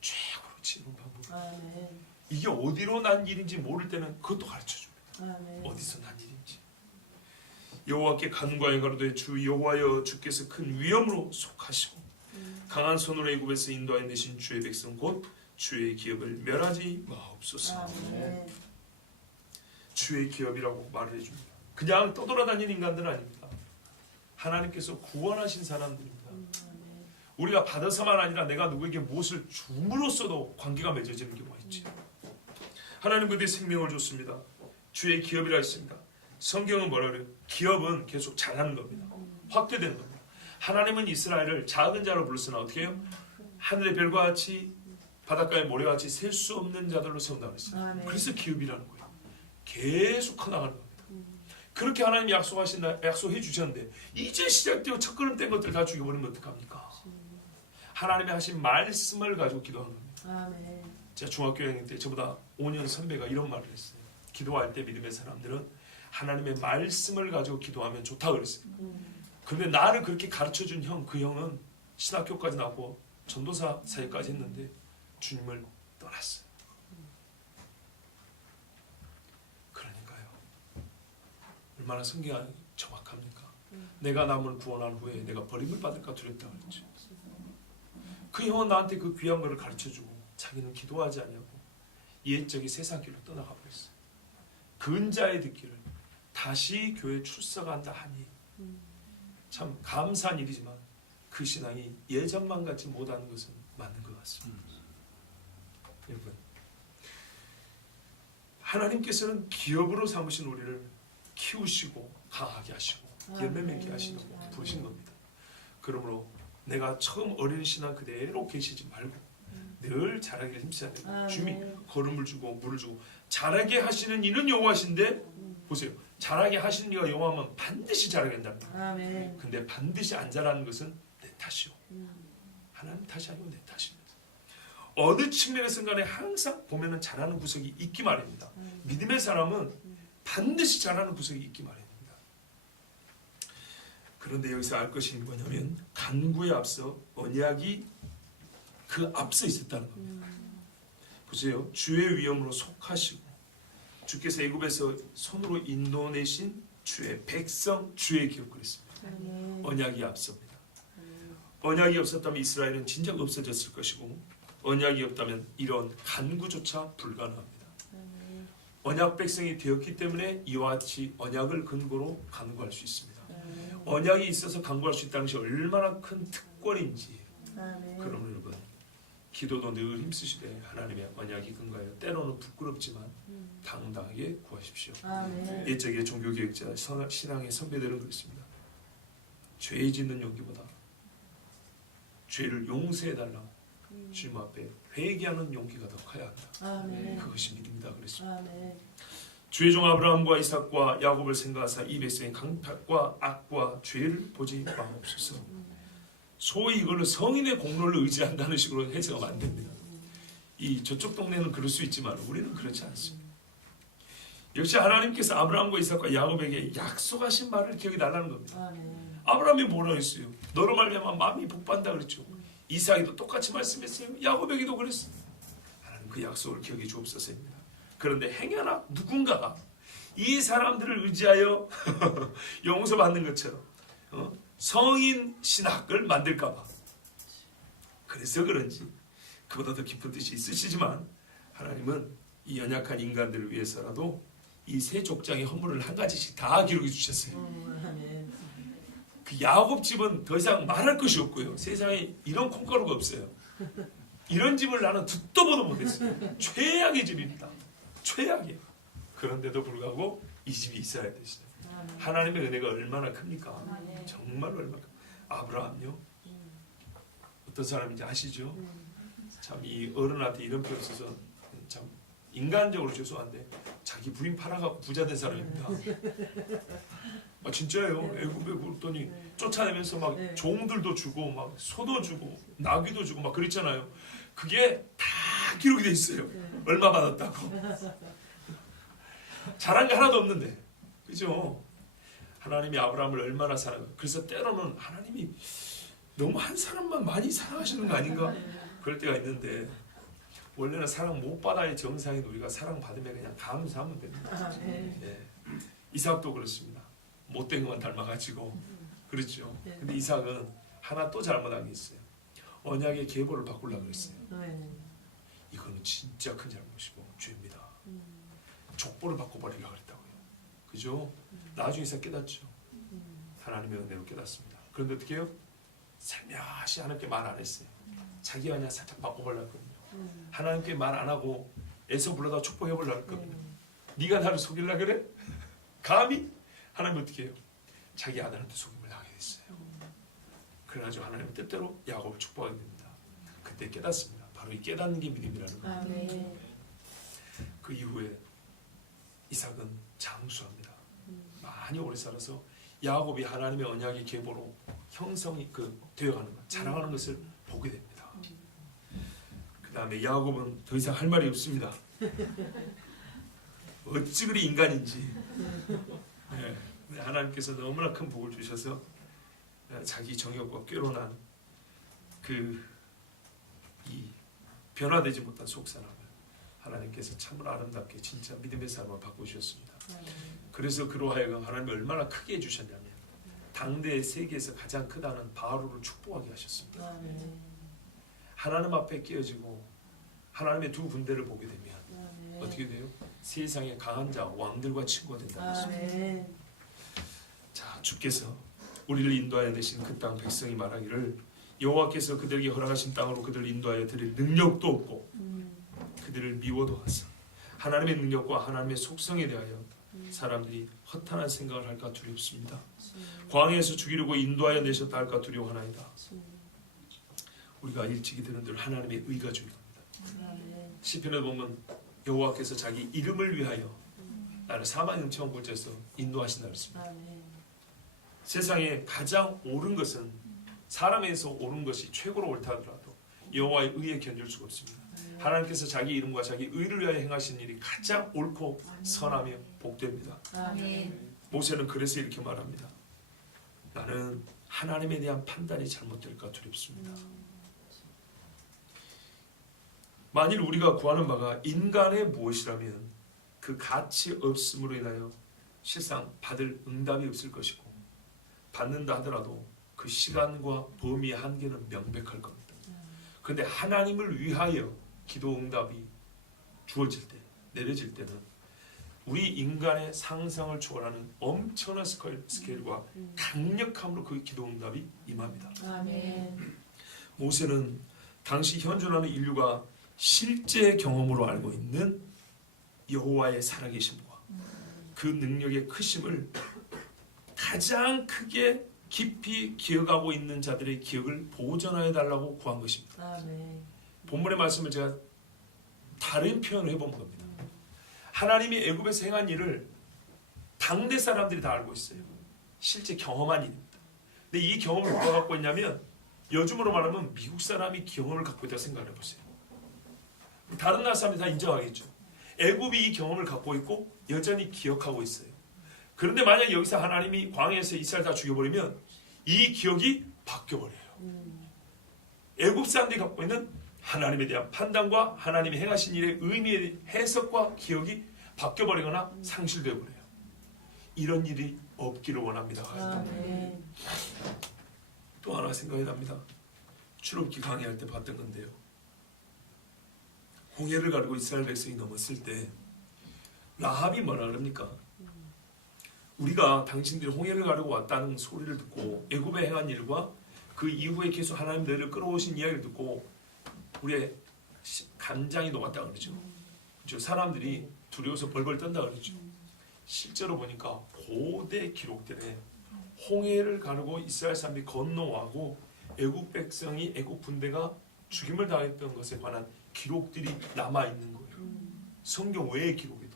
최고로 지혜로운 방법. 아멘. 이게 어디로 난 일인지 모를 때는 그것도 가르쳐줍니다. 아멘. 어디서 난 일인지. 여호와께 간구하여 가로되 주 여호와여, 주께서 큰 위엄으로 속하시고 강한 손으로 애굽에서 인도하여 내신 주의 백성 곧 주의 기업을 멸하지 마옵소서. 아멘. 주의 기업이라고 말을 해줍니다. 그냥 떠돌아다니는 인간들은 아닙니다. 하나님께서 구원하신 사람들입니다. 아멘. 우리가 받아서만 아니라 내가 누구에게 무엇을 줌으로써도 관계가 맺어지는 경우가 있지. 하나님 그들의 생명을 줬습니다. 주의 기업이라 했습니다. 성경은 뭐라 그래요? 기업은 계속 자라는 겁니다. 확대되는 겁니다. 하나님은 이스라엘을 작은 자로 불렀으나 어떻게 해요? 하늘의 별과 같이 바닷가의 모래같이 셀 수 없는 자들로 세운다고 했어요. 아멘. 그래서 기업이라는 거예요. 계속 커나가는 겁니다. 그렇게 하나님이 약속해 주셨는데 이제 시작되어 첫걸음 뗀 것들 다 죽여버리면 어떡합니까? 하나님이 하신 말씀을 가지고 기도하는 겁니다. 아멘. 제가 중학교 1학년 때 저보다 5년 선배가 이런 말을 했어요. 기도할 때 믿음의 사람들은 하나님의 말씀을 가지고 기도하면 좋다 그랬어요. 그런데 나를 그렇게 가르쳐준 그 형은 신학교까지 나고 전도사 사역까지 했는데 주님을 떠났어요. 그러니까요. 얼마나 성경이 정확합니까? 내가 남을 구원한 후에 내가 버림을 받을까 두렵다 그랬죠. 그 형은 나한테 그 귀한 것을 가르쳐주고 자기는 기도하지 않냐고 옛적이 세상 길로 떠나가 버렸어요. 근자에 듣기를 다시 교회 출석한다 하니 참 감사한 일이지만 그 신앙이 예전만 같지 못하는 것은 맞는 것 같습니다. 여러분, 하나님께서는 기업으로 삼으신 우리를 키우시고 강하게 하시고 열매 맺게 하시려고 부르신 겁니다. 그러므로 내가 처음 어린 신앙 그대로 계시지 말고 늘 자라기를 힘써야 됩니다. 주님이 걸음을 주고 물을 주고 자라게 하시는 이는 여호와신데 보세요. 자라게 하시는 이가 여호와면 반드시 자라게 한답니다. 아멘. 근데 반드시 안 자라는 것은 내 탓이요. 하나님 탓이 아니고 내 탓입니다. 어느 측면에서 간에 항상 보면은 자라는 구석이 있기 마련입니다. 믿음의 사람은 반드시 자라는 구석이 있기 마련입니다. 그런데 여기서 알 것이 뭐냐면 간구에 앞서 언약이 그 앞서 있었다는 겁니다. 보세요. 주의 위엄으로 속하시고 주께서 애굽에서 손으로 인도내신 주의 백성 주의 기업 그랬습니다. 언약이 앞섭니다. 언약이 없었다면 이스라엘은 진작 없어졌을 것이고 언약이 없다면 이런 간구조차 불가능합니다. 언약 백성이 되었기 때문에 이와 같이 언약을 근거로 간구할 수 있습니다. 언약이 있어서 간구할 수 있다는 것이 얼마나 큰 특권인지. 그러면 여러분 기도도 늘 힘쓰시되 하나님의 언약이 근거하여 때로는 부끄럽지만 당당하게 구하십시오. 옛적의 종교개혁자 신앙의 선배들은 그렇습니다. 죄 짓는 용기보다 죄를 용서해달라고 주님 앞에 회개하는 용기가 더 커야 한다. 그것이 믿음이다 그랬습니다. 주의 종 아브라함과 이삭과 야곱을 생각하사 이 백성의 강팍과 악과 죄를 보지 마옵소서. 소위 이걸로 성인의 공로를 의지한다는 식으로 해석하면 안 됩니다. 이 저쪽 동네는 그럴 수 있지만 우리는 그렇지 않습니다. 역시 하나님께서 아브라함과 이삭과 야곱에게 약속하신 말을 기억해 달라는 겁니다. 아브라함이 뭐라 했어요? 너로 말미암아 마음이 복받는다 그랬죠. 이삭에도 똑같이 말씀했어요. 야곱에게도 그랬어요. 하나님 그 약속을 기억해 주옵소서입니다. 그런데 행여나 누군가가 이 사람들을 의지하여 용서받는 것처럼 성인 신학을 만들까봐 그래서 그런지 그보다 더 깊은 뜻이 있으시지만 하나님은 이 연약한 인간들을 위해서라도 이 세 족장의 허물을 한 가지씩 다 기록해 주셨어요. 그 야곱 집은 더 이상 말할 것이 없고요. 세상에 이런 콩가루가 없어요. 이런 집을 나는 듣도 보도 못했어요. 최악의 집입니다. 최악이에요. 그런데도 불구하고 이 집이 있어야 되시죠. 하나님의 은혜가 얼마나 큽니까? 정말 얼마나 아브라함요? 어떤 사람인지 아시죠? 참 이 어른한테 이런 표현 써서 참 인간적으로 죄송한데 자기 부인 팔아갖고 부자 된 사람입니다. 아 진짜예요. 애굽에 그랬더니 쫓아내면서 막 종들도 주고 막 소도 주고 나귀도 주고 막 그랬잖아요. 그게 다 기록이 돼 있어요. 얼마 받았다고. 잘한 게 하나도 없는데, 그죠? 하나님이 아브라함을 얼마나 사랑해요. 그래서 때로는 하나님이 너무 한 사람만 많이 사랑하시는 거 아닌가? 그럴 때가 있는데, 원래는 사랑 못 받아야 정상인 우리가 사랑 받으면 그냥 감사하면 됩니다. 예. 이삭도 그렇습니다. 못된 것만 닮아가지고 그렇죠. 근데 이삭은 하나 또 잘못한 게 있어요. 언약의 계보를 바꾸려고 그랬어요. 이거는 진짜 큰 잘못이고 죄입니다. 족보를 바꿔버리려고 그랬다고요. 그죠? 나중에 이삭 깨닫죠. 하나님의 은혜로 깨닫습니다. 그런데 어떻게 해요? 살며시 하나님께 말 안 했어요. 자기가 그냥 살짝 바꿔보려고 했거든요. 하나님께 말 안 하고 애서 불러다 축복해보려고 했거든요. 네가 나를 속이려고 그래? 감히? 하나님 어떻게 해요? 자기 아들한테 속임을 당하게 됐어요. 그래가지고 하나님 뜻대로 야곱을 축복하게 됩니다. 그때 깨닫습니다. 바로 이 깨닫는 게 믿음이라는 거예요. 그 이후에 이삭은 장수합니다. 많이 오래 살아서 야곱이 하나님의 언약의 계보로 형성이 되어가는 것, 자라가는 것을 보게 됩니다. 그 다음에 야곱은 더 이상 할 말이 없습니다. 어찌 그리 인간인지. 네, 하나님께서 너무나 큰 복을 주셔서 자기 정욕과 꾀로난 이 변화되지 못한 속사람을 하나님께서 참으로 아름답게 진짜 믿음의 삶을 바꾸셨습니다. 그래서 그로 하여금 하나님이 얼마나 크게 해주셨냐면 당대 세계에서 가장 크다는 바로를 축복하게 하셨습니다. 하나님 앞에 끼어지고 하나님의 두 군대를 보게 되면 어떻게 돼요? 세상의 강한 자, 왕들과 친구가 된다는 것입니다. 자, 주께서 우리를 인도하여 내신 그 땅 백성이 말하기를 여호와께서 그들에게 허락하신 땅으로 그들을 인도하여 드릴 능력도 없고 그들을 미워도 하사 하나님의 능력과 하나님의 속성에 대하여 사람들이 허탄한 생각을 할까 두렵습니다. 광야에서 죽이려고 인도하여 내셨다 할까 두려워하나이다. 우리가 일찍이 들은 대로 하나님의 의가 중요합니다. 시편에 보면 여호와께서 자기 이름을 위하여 나를 사망의 음침한 골짜기에서 인도하신다 그랬습니다. 세상에 가장 옳은 것은 사람에서 옳은 것이 최고로 옳다 하더라도 여호와의 의에 견줄 수가 없습니다. 하나님께서 자기 이름과 자기 의를 위하여 행하신 일이 가장 옳고 선하며 복됩니다. 모세는 그래서 이렇게 말합니다. 나는 하나님에 대한 판단이 잘못될까 두렵습니다. 만일 우리가 구하는 바가 인간의 무엇이라면 그 가치 없음으로 인하여 실상 받을 응답이 없을 것이고 받는다 하더라도 그 시간과 범위의 한계는 명백할 겁니다. 그런데 하나님을 위하여 기도 응답이 주어질 때, 내려질 때는 우리 인간의 상상을 초월하는 엄청난 스케일과 강력함으로 그 기도 응답이 임합니다. 모세는 당시 현존하는 인류가 실제 경험으로 알고 있는 여호와의 살아계심과 그 능력의 크심을 가장 크게 깊이 기억하고 있는 자들의 기억을 보존하여 달라고 구한 것입니다. 본문의 말씀을 제가 다른 표현을 해본 겁니다. 하나님이 애굽에서 행한 일을 당대 사람들이 다 알고 있어요. 실제 경험한 일입니다. 근데 이 경험을 누가 갖고 있냐면 요즘으로 말하면 미국 사람이 경험을 갖고 있다고 생각을 해보세요. 다른 나라 사람들이 다 인정하겠죠. 애굽이 이 경험을 갖고 있고 여전히 기억하고 있어요. 그런데 만약 여기서 하나님이 광야에서 이스라엘 다 죽여버리면 이 기억이 바뀌어버려요. 애굽 사람들이 갖고 있는 하나님에 대한 판단과 하나님이 행하신 일의 의미의 해석과 기억이 바뀌어버리거나 상실되어버려요. 이런 일이 없기를 원합니다. 또 하나 생각이 납니다. 출애굽기 강의할 때 봤던 건데요. 홍해를 가르고 이스라엘 백성이 넘었을 때 라합이 뭐라 그럽니까? 우리가 당신들이 홍해를 가르고 왔다는 소리를 듣고 애굽에 행한 일과 그 이후에 계속 하나님 너희를 끌어오신 이야기를 듣고 우리의 간장이 녹았다 그러죠. 그렇죠? 사람들이 두려워서 벌벌 떤다 그러죠. 실제로 보니까 고대 기록들에 홍해를 가르고 이스라엘 사람들이 건너와고 애굽 백성이 애굽 군대가 죽임을 당했던 것에 관한 기록들이 남아 있는 거예요. 성경 외의 기록에도.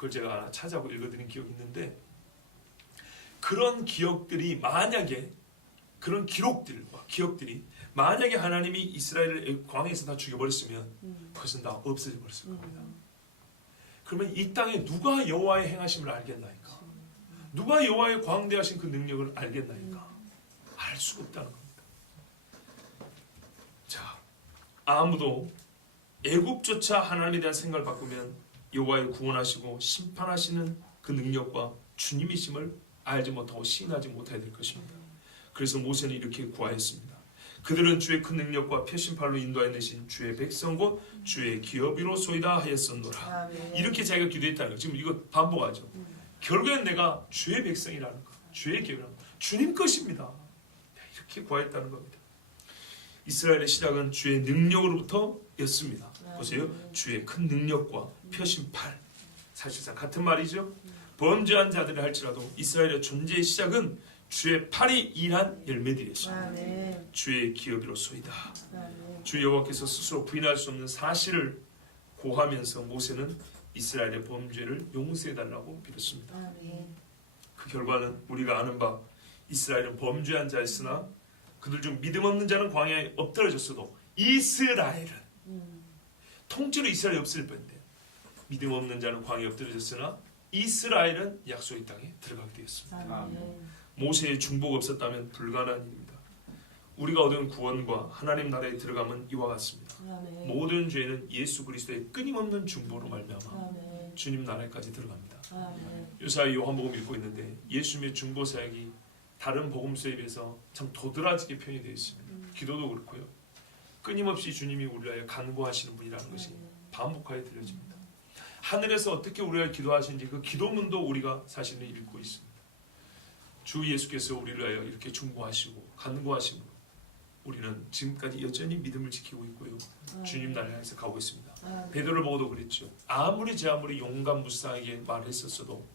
그걸 제가 하나 찾아보고 읽어드린 기억이 있는데, 그런 기억들이 만약에, 그런 기록들과 기억들이 만약에 하나님이 이스라엘을 광야에서 다 죽여버렸으면 그것은 다 없어져 버렸을 겁니다. 그러면 이 땅에 누가 여호와의 행하심을 알겠나이까? 누가 여호와의 광대하신 그 능력을 알겠나이까? 알 수가 없다는 겁니다. 자, 아무도 애굽조차 하나님에 대한 생각을 바꾸면 여호와의 구원하시고 심판하시는 그 능력과 주님이심을 알지 못하고 시인하지 못해야 될 것입니다. 그래서 모세는 이렇게 구하였습니다. 그들은 주의 큰 능력과 표심팔로 인도하여내신 주의 백성 곧 주의 기업이로소이다 하였었노라. 이렇게 자기가 기도했다는 거예요. 지금 이거 반복하죠. 결국엔 내가 주의 백성이라는 거, 주의 기업이라는 거, 주님 것입니다. 이렇게 구하였다는 겁니다. 이스라엘의 시작은 주의 능력으로부터 였습니다. 보세요. 주의 큰 능력과 표심팔, 사실상 같은 말이죠. 범죄한 자들을 할지라도 이스라엘의 존재의 시작은 주의 팔이 일한 열매들이었습니다. 주의 기업이로소이다. 주 여호와께서 스스로 부인할 수 없는 사실을 고하면서 모세는 이스라엘의 범죄를 용서해달라고 빌었습니다. 그 결과는 우리가 아는 바 이스라엘은 범죄한 자였으나 그들 중 믿음 없는 자는 광야에 엎드러졌어도 이스라엘은 통째로 이스라엘이 없을 뻔인데 믿음 없는 자는 광야에 엎드러졌으나 이스라엘은 약속의 땅에 들어가게 되었습니다. 모세의 중보가 없었다면 불가능한 일입니다. 우리가 얻은 구원과 하나님 나라에 들어가면 이와 같습니다. 모든 죄는 예수 그리스도의 끊임없는 중보로 말미암아 주님 나라에까지 들어갑니다. 요사이 요한복음 읽고 있는데 예수님의 중보 사역이 다른 복음서에 비해서 참 도드라지게 표현이 되어 있습니다. 기도도 그렇고요. 끊임없이 주님이 우리를 위하여 간구하시는 분이라는 것이 반복하게 들려집니다. 하늘에서 어떻게 우리가 기도하시는지 그 기도문도 우리가 사실은 읽고 있습니다. 주 예수께서 우리를 위하여 이렇게 중보하시고 간구하심으로 우리는 지금까지 여전히 믿음을 지키고 있고요. 주님 나라를 향해서 가고 있습니다. 베드로를 보고도 그랬죠. 아무리 용감무쌍하게 말했었어도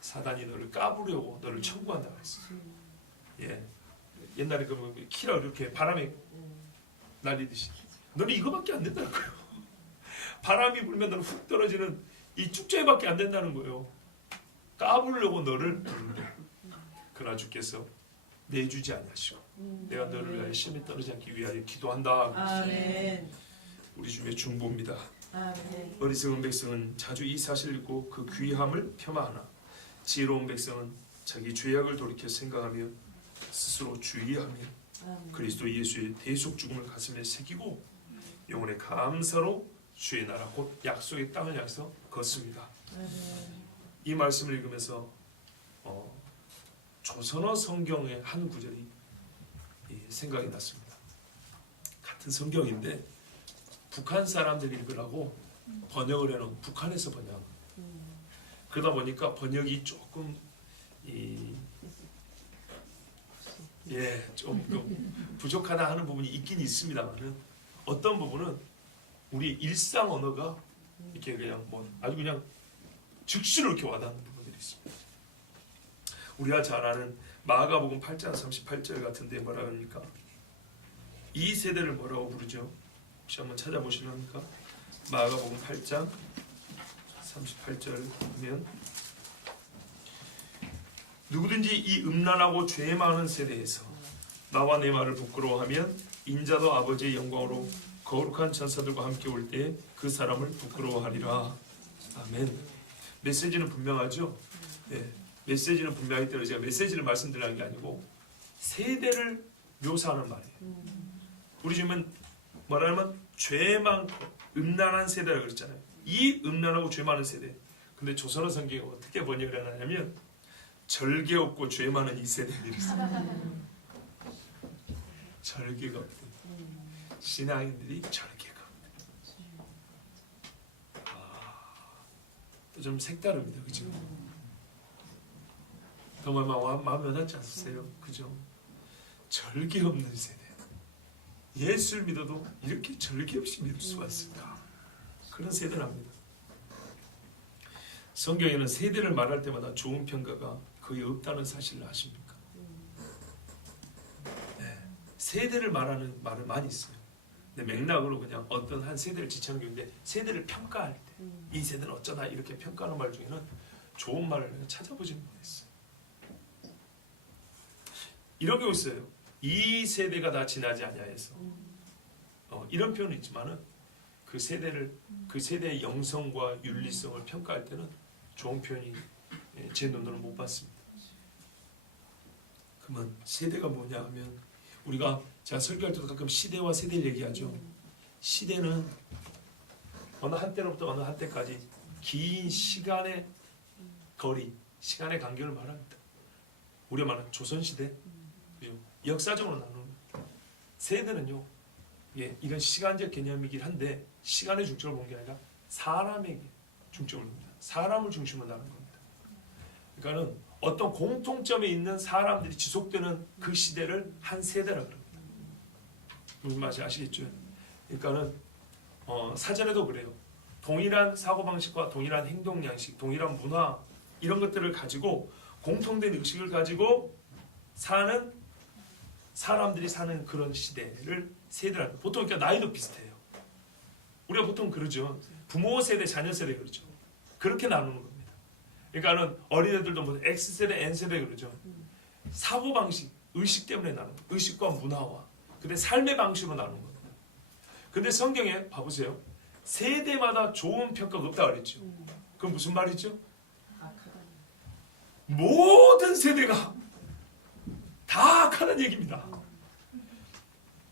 사단이 너를 까부려고 너를 청구한다고 했어요. 예. 옛날에 그 키라 이렇게 바람에 날리듯이 너는 이거밖에 안 된다는 거예요. 바람이 불면 너는 훅 떨어지는 이 쭉정이밖에 안 된다는 거예요. 까부려고 너를 부르려. 그러나 주께서 내주지 아니하시고 내가 너를 위하여 시험에 떨어지지 않기 위하여 기도한다. 아멘. 우리 주님의 중보입니다. 아멘. 어리석은 백성은 자주 이 사실을 읽고 그 귀함을 폄하하나 지혜로운 백성은 자기 죄악을 돌이켜 생각하며 스스로 주의하며 그리스도 예수의 대속 죽음을 가슴에 새기고 영혼의 감사로 주의 나라 곧 약속의 땅을 향해서 걷습니다. 이 말씀을 읽으면서 조선어 성경의 한 구절이 생각이 났습니다. 같은 성경인데 북한 사람들이 읽으라고 번역을 해놓은, 북한에서 번역. 그러다 보니까 번역이 조금 좀 부족하다 하는 부분이 있긴 있습니다만은 어떤 부분은 우리 일상 언어가 이렇게 그냥 아주 그냥 즉시로 이렇게 와닿는 부분들이 있습니다. 우리가 잘 아는 마가복음 8장 38절 같은데 뭐라 합니까? 이 세대를 뭐라고 부르죠? 혹시 한번 찾아보시렵니까? 마가복음 8장 38절 보면 누구든지 이 음란하고 죄 많은 세대에서 나와 내 말을 부끄러워하면 인자도 아버지의 영광으로 거룩한 천사들과 함께 올 때 그 사람을 부끄러워하리라. 아멘. 메시지는 분명하죠? 네. 메시지는 분명하기 때문에 제가 메시지를 말씀드리는 게 아니고 세대를 묘사하는 말이에요. 우리 지금은 말하면 죄 많고 음란한 세대라고 그랬잖아요. 이 음란하고 죄 많은 세대. 근데 조선어 성경이 어떻게 번역을 해놨냐면 절개 없고 죄 많은 이 세대들이 있어요. 절개가 없고 신앙인들이 절개가 없고 또 좀 색다릅니다. 그죠? 정말 마음에 와닿지 않으세요? 그죠? 절개 없는 세대. 예수를 믿어도 이렇게 절개 없이 믿을 수가 있습니다. 그런 세대랍니다. 성경에는 세대를 말할 때마다 좋은 평가가 거의 없다는 사실을 아십니까? 네. 세대를 말하는 말을 많이 써요. 근데 맥락으로 그냥 어떤 한 세대를 지칭하는 게 있는데 세대를 평가할 때 이 세대는 어쩌다 이렇게 평가하는 말 중에는 좋은 말을 찾아보지 못했어요. 이런 경우 있어요. 이 세대가 다 지나지 아니하여서 이런 표현은 있지만은 그 세대의 영성과 윤리성을 평가할 때는 좋은 표현이 제 눈으로는 못 봤습니다. 그러면 세대가 뭐냐 하면 우리가 제가 설교할 때도 가끔 시대와 세대를 얘기하죠. 시대는 어느 한때로부터 어느 한때까지 긴 시간의 거리, 시간의 간격을 말합니다. 우리가 말하는 조선시대, 그죠? 역사적으로 나누는 세대는요, 예, 이런 시간적 개념이긴 한데 시간의 중점을 본 게 아니라 사람에게 중점을 봅니다. 사람을 중심으로 나누는 겁니다. 그러니까는 어떤 공통점에 있는 사람들이 지속되는 그 시대를 한 세대라 그럽니다. 무슨 말인지 아시겠죠? 그러니까는 사전에도 그래요. 동일한 사고방식과 동일한 행동 양식, 동일한 문화 이런 것들을 가지고 공통된 의식을 가지고 사는 사람들이 사는 그런 시대를 세대라. 보통 그러니까 나이도 비슷해요. 우리가 보통 그러죠. 부모 세대, 자녀 세대 그러죠. 그렇게 나누는 겁니다. 그러니까는 어린애들도 뭐 X세대, N세대 그러죠. 사고방식, 의식 때문에 나누는 거예요. 의식과 문화와 근데 삶의 방식으로 나누는 겁니다. 근데 성경에 봐보세요. 세대마다 좋은 평가가 없다 그랬죠. 그건 무슨 말이죠? 모든 세대가 다 악하다는 얘기입니다.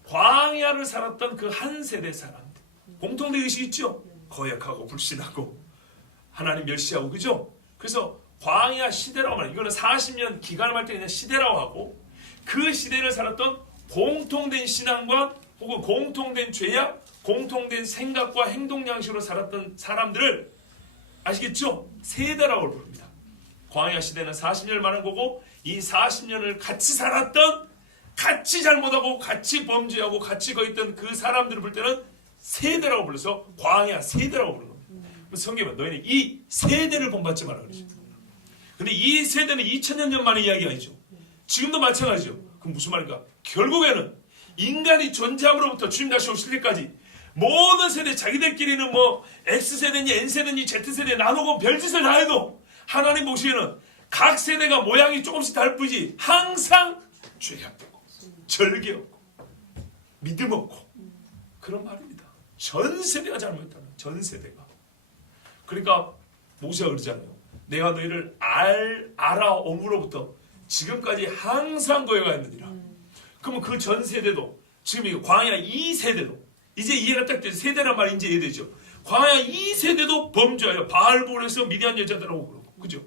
광야를 살았던 그 한 세대 사람들 공통된 의식이 있죠. 거역하고 불신하고 하나님 멸시하고 그죠? 그래서 광야 시대라고 말해요. 이거는 40년 기간을 말 때 그냥 시대라고 하고 그 시대를 살았던 공통된 신앙과 혹은 공통된 죄악, 공통된 생각과 행동 양식으로 살았던 사람들을 아시겠죠? 세대라고 부릅니다. 광야 시대는 40년을 말한 거고 이 40년을 같이 살았던 같이 잘못하고 같이 범죄하고 같이 거했던 그 사람들을 볼 때는 세대라고 불러서 광야 세대라고 부르는 겁니다. 성경은 너희는 이 세대를 본받지 마라 그러죠. 근데 이 세대는 2000년 전 만의 이야기 아니죠. 지금도 마찬가지죠. 그럼 무슨 말인가? 결국에는 인간이 존재함으로부터 주님 다시 오실 때까지 모든 세대 자기들끼리는 뭐 X세대니 N세대니 Z세대 나누고 별짓을 다 해도 하나님 보시기에는 각 세대가 모양이 조금씩 다를 뿐이지 항상 죄악되고 절개 없고 믿음 없고 그런 말입니다. 전 세대가 잘못했다는 전 세대가. 그러니까 모세가 그러잖아요. 내가 너희를 알아옴으로부터 지금까지 항상 거여가였느니라. 그러면 그 전 세대도 지금 이 광야 2세대도 이제 이해가 딱 되죠. 세대란 말이 이제 이해되죠. 광야 2세대도 범죄하여 바알볼에서 미디안 여자들하고 그러고 그죠?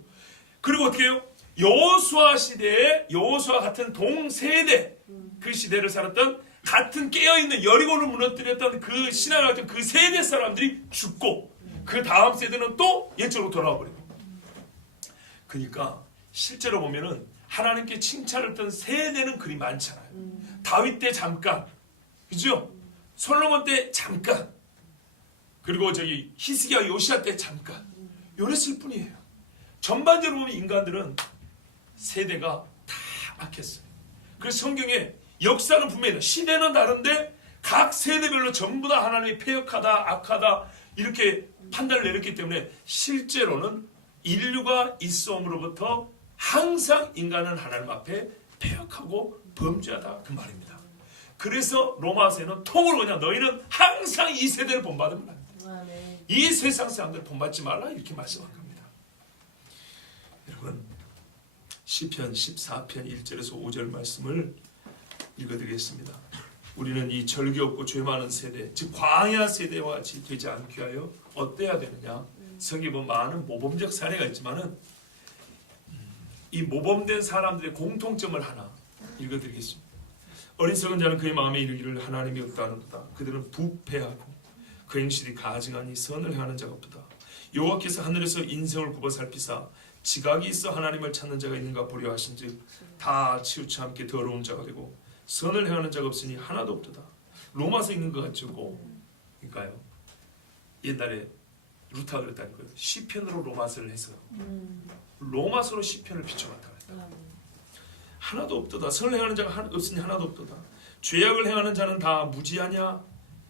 그리고 어떻게 해요? 여호수아 시대에 여호수아 같은 동세대 그 시대를 살았던 같은 깨어있는 여리고를 무너뜨렸던 그 신앙을 가진 그 세대 사람들이 죽고 그 다음 세대는 또 옛적으로 돌아와 버리고 그러니까 실제로 보면은 하나님께 칭찬을 했던 세대는 그리 많잖아요. 다윗 때 잠깐 그죠? 솔로몬 때 잠깐 그리고 저기 히스기야 요시야 때 잠깐 요랬을 뿐이에요. 전반적으로 보면 인간들은 세대가 다 악했어요. 그래서 성경에 역사는 분명히 시대는 다른데 각 세대별로 전부 다 하나님이 패역하다 악하다 이렇게 판단을 내렸기 때문에 실제로는 인류가 있음으로부터 항상 인간은 하나님 앞에 패역하고 범죄하다 그 말입니다. 그래서 로마서에는 통으로 그냥 너희는 항상 이 세대를 본받으면 안 돼. 이 세상 사람들을 본받지 말라 이렇게 말씀한 겁니다. 여러분 시편 14편 1절에서 5절 말씀을 읽어드리겠습니다. 우리는 이 절개 없고 죄 많은 세대 즉 광야 세대와 같이 되지 않게 하여 어때야 되느냐. 성경에 보면 많은 모범적 사례가 있지만은 이 모범된 사람들의 공통점을 하나 읽어드리겠습니다. 어리석은 자는 그의 마음에 이르기를 하나님이 없다 하는도다. 그들은 부패하고 그 행실이 가증하니 선을 행하는 자가 없도다. 여호와께서 하늘에서 인생을 굽어 살피사 지각이 있어 하나님을 찾는 자가 있는가 보려 하신즉 다 치우쳐 함께 더러운 자가 되고 선을 행하는 자가 없으니 하나도 없도다. 로마서 읽는 것 같죠. 그러니까요. 옛날에 루터가 그랬다니까요. 시편으로 로마서를 해서 로마서로 시편을 비춰봤다 그랬다. 하나도 없도다. 선을 행하는 자가 없으니 하나도 없도다. 죄악을 행하는 자는 다 무지하냐?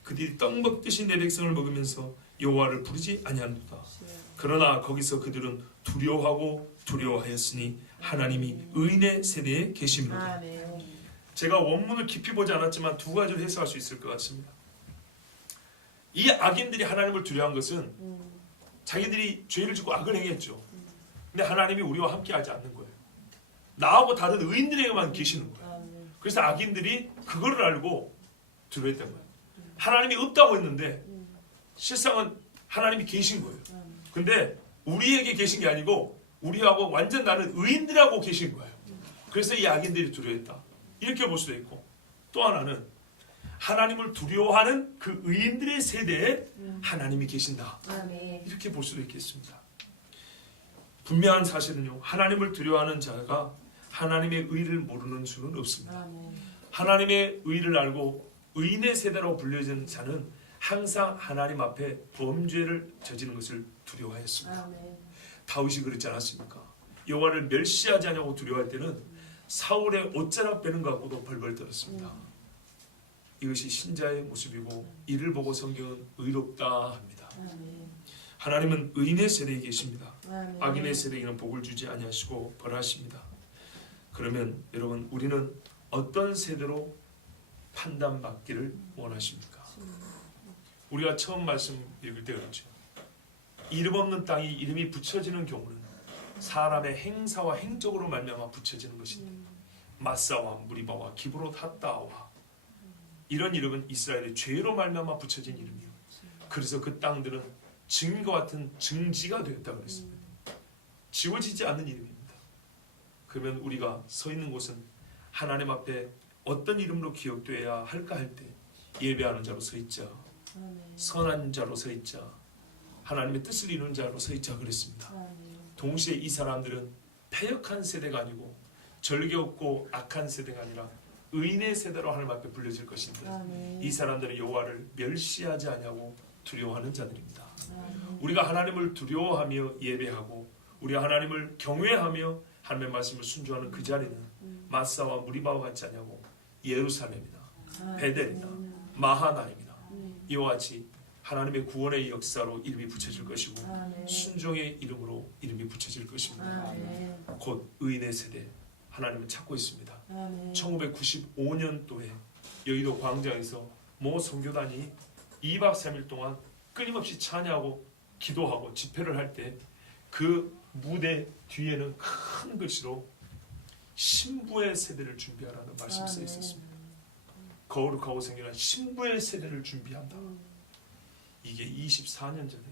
그들이 떡 먹듯이 내 백성을 먹으면서 여호와를 부르지 아니하는도다. 그러나 거기서 그들은 두려워하였으니 하나님이 의인의 세대에 계심이로다. 아멘. 제가 원문을 깊이 보지 않았지만 두 가지로 해석할 수 있을 것 같습니다. 이 악인들이 하나님을 두려워한 것은 자기들이 죄를 짓고 악을 행했죠. 근데 하나님이 우리와 함께하지 않는 거예요. 나하고 다른 의인들에게만 계시는 거예요. 아멘. 그래서 악인들이 그거를 알고 두려워했던 거예요. 하나님이 없다고 했는데 실상은 하나님이 계신 거예요. 근데 우리에게 계신 게 아니고 우리하고 완전 다른 의인들하고 계신 거예요. 그래서 이 악인들이 두려워했다. 이렇게 볼 수도 있고, 또 하나는 하나님을 두려워하는 그 의인들의 세대에 하나님이 계신다. 아멘. 이렇게 볼 수도 있겠습니다. 분명한 사실은요, 하나님을 두려워하는 자가 하나님의 의를 모르는 수는 없습니다. 아멘. 하나님의 의를 알고 의인의 세대로 불려진 자는 항상 하나님 앞에 범죄를 저지른 것을 두려워하였습니다. 아멘. 다윗이 그렇지 않았습니까? 여호와를 멸시하지 않냐고 두려워할 때는 사울의 옷자락 빼는 것 갖고도 벌벌 떨었습니다. 이것이 신자의 모습이고 이를 보고 성경은 의롭다 합니다. 아멘. 하나님은 의인의 세대에 계십니다. 아멘. 악인의 세대에는 복을 주지 아니하시고 벌하십니다. 그러면 여러분, 우리는 어떤 세대로 판단받기를 원하십니까? 우리가 처음 말씀 읽을 때 그렇죠. 이름 없는 땅이 이름이 붙여지는 경우는 사람의 행사와 행적으로 말미암아 붙여지는 것인데, 마사와 무리바와 기브롯 핫다와 이런 이름은 이스라엘의 죄로 말미암아 붙여진 이름이에요. 그래서 그 땅들은 증인과 같은 증지가 되었다고 그랬습니다. 지워지지 않는 이름입니다. 그러면 우리가 서 있는 곳은 하나님 앞에 어떤 이름으로 기억되어야 할까 할 때 예배하는 자로 서 있자, 아멘. 선한 자로 서 있자, 하나님의 뜻을 이루는 자로 서 있자 그랬습니다. 아멘. 동시에 이 사람들은 패역한 세대가 아니고 절개없고 악한 세대가 아니라 의인의 세대로 하나님 앞에 불려질 것인데, 아멘. 이 사람들은 여호와를 멸시하지 아니하고 두려워하는 자들입니다. 아멘. 우리가 하나님을 두려워하며 예배하고 우리가 하나님을 경외하며 하나님의 말씀을 순종하는 그 자리는 마사와 무리바와 같지 않냐고 예루살렘이나 베델이나 마하나임이나 이와 같이 하나님의 구원의 역사로 이름이 붙여질 것이고 아멘. 순종의 이름으로 이름이 붙여질 것입니다. 아멘. 곧 의인의 세대 하나님을 찾고 있습니다. 아멘. 1995년도에 여의도 광장에서 모 선교단이 2박 3일 동안 끊임없이 찬양하고 기도하고 집회를 할 때 그 무대 뒤에는 큰 글씨로 신부의 세대를 준비하라는 말씀이 써 있었습니다. 거룩하고 생겨난 신부의 세대를 준비한다. 이게 24년 전에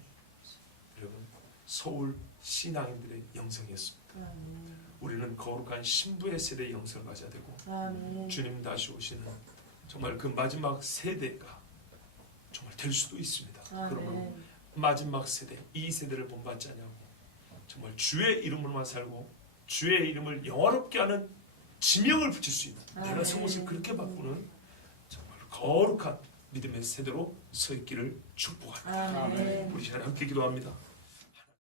여러분 서울 신앙인들의 영성이었습니다. 아멘. 우리는 거룩한 신부의 세대의 영성을 가져야 되고 아멘. 주님 다시 오시는 정말 그 마지막 세대가 정말 될 수도 있습니다. 그러면 아멘. 마지막 세대, 이 세대를 본받지 않냐고 정말 주의 이름으로만 살고 주의 이름을 영화롭게 하는 지명을 붙일 수 있는, 내가 아멘. 속옷을 그렇게 바꾸는 정말 거룩한 믿음의 세대로 서 있기를 축복합니다. 아멘. 우리 시간에 함께 기도합니다.